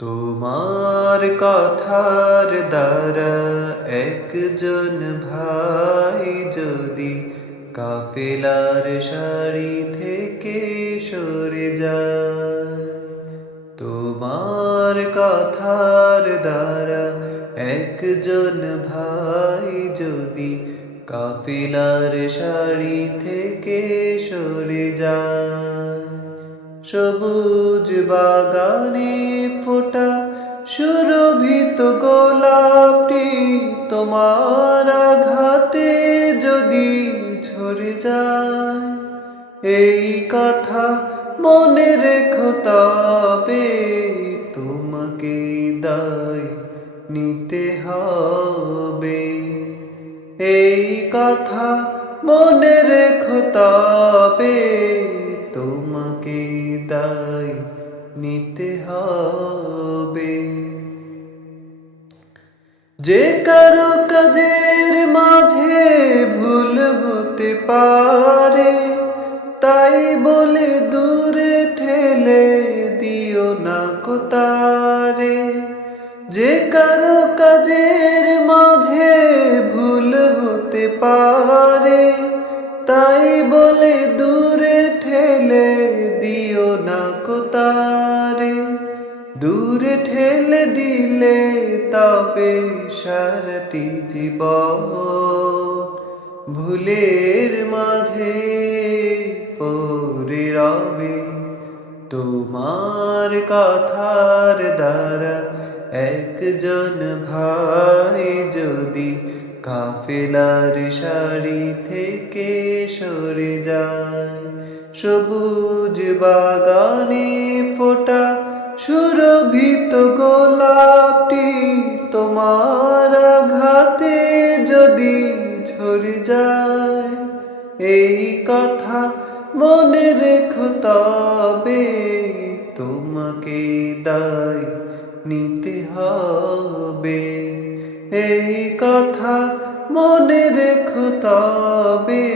তোমার কথার দ্বারা একজন ভাই যদি কাফেলার সারি থেকে সরে যায়, তোমার কথার দ্বারা একজন ভাই যদি কাফিলার সারি থেকে সরে যায়। সবুজ বাগানে ফোটা সুরভিত গোলাপটি তোমার আঘাতে যদি ঝরে যায়। এই কথা মনে রেখো তবে তোমাকে দায় নিতে হবে। এই কথা মনে রেখো তবে দায় নিতে হবে। যে কারও কাজের মাঝে ভুল হতে পারে, তাই বলে দূরে ঠেলে দিও না কোতারে যে কারও কাজের মাঝে ভুল হতে পারে, তাই বলে দূরে ঠেলে দিও না কোতারে দূরে ঠেলে দিলে তবে সারাটি জীবন ভুলের মাঝে পরে রবে। তোমার কথার দ্বারা একজন ভাই যদি কাফেলার শাড়ি থেকে সরে যায় সবুজ বাগানে ফোটা সুরভিত গোলাপটি তোমার ঘাতে যদি ঝরে যায়। এই কথা মনে রেখো তবে তোমাকে দায় নিতে হবে। এই কথা মনে রেখো তবে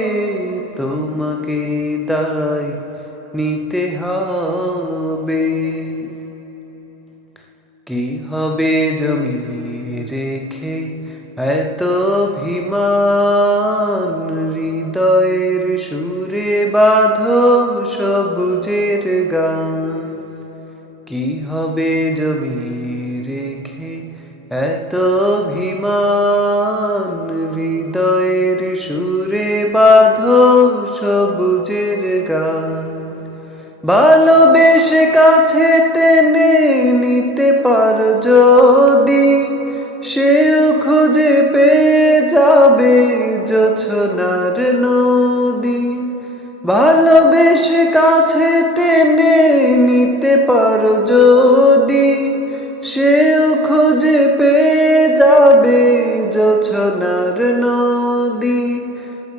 তোমাকে দায় নিতে হবে। কি হবে জমি রেখে এত অভিমান? হৃদয়ের সুরে বাঁধো সবুজের গান। কি হবে জমি রেখে এত অভিমান? হৃদয়ের সুরে বাঁধো সবুজের গান। ভালোবেসে কাছে টেনে নিতে পারো যদি, সেও খুঁজে পেয়ে যাবে জোছনার নদী। ভালোবেসে কাছে টেনে নিতে পারো যদি, সেও খুঁজে পেয়ে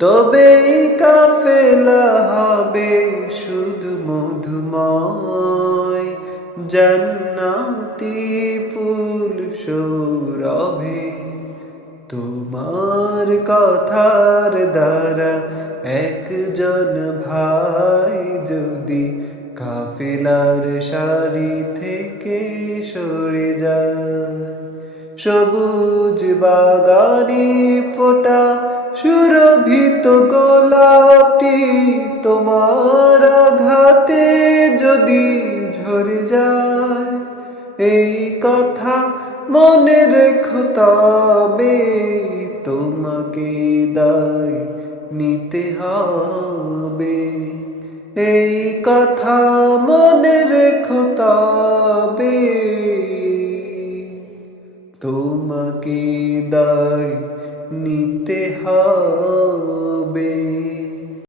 তবেই কাফেলা হবে শুধু মধুময়। জান্নাতি ফুল সৌরভে তোমার কথার দ্বারা একজন ভাই যদি কাফেলার সারি থেকে সরে যায়। সবুজ বাগানে ফোটা সুরভিত গোলাপটি তোমার আঘাতে যদি ঝরে যায়। এই কথা মনে রেখো তবে তোমাকে দায় নিতে হবে। এই কথা মনে রেখো তবে তোমাকে দায় নিতে হবে।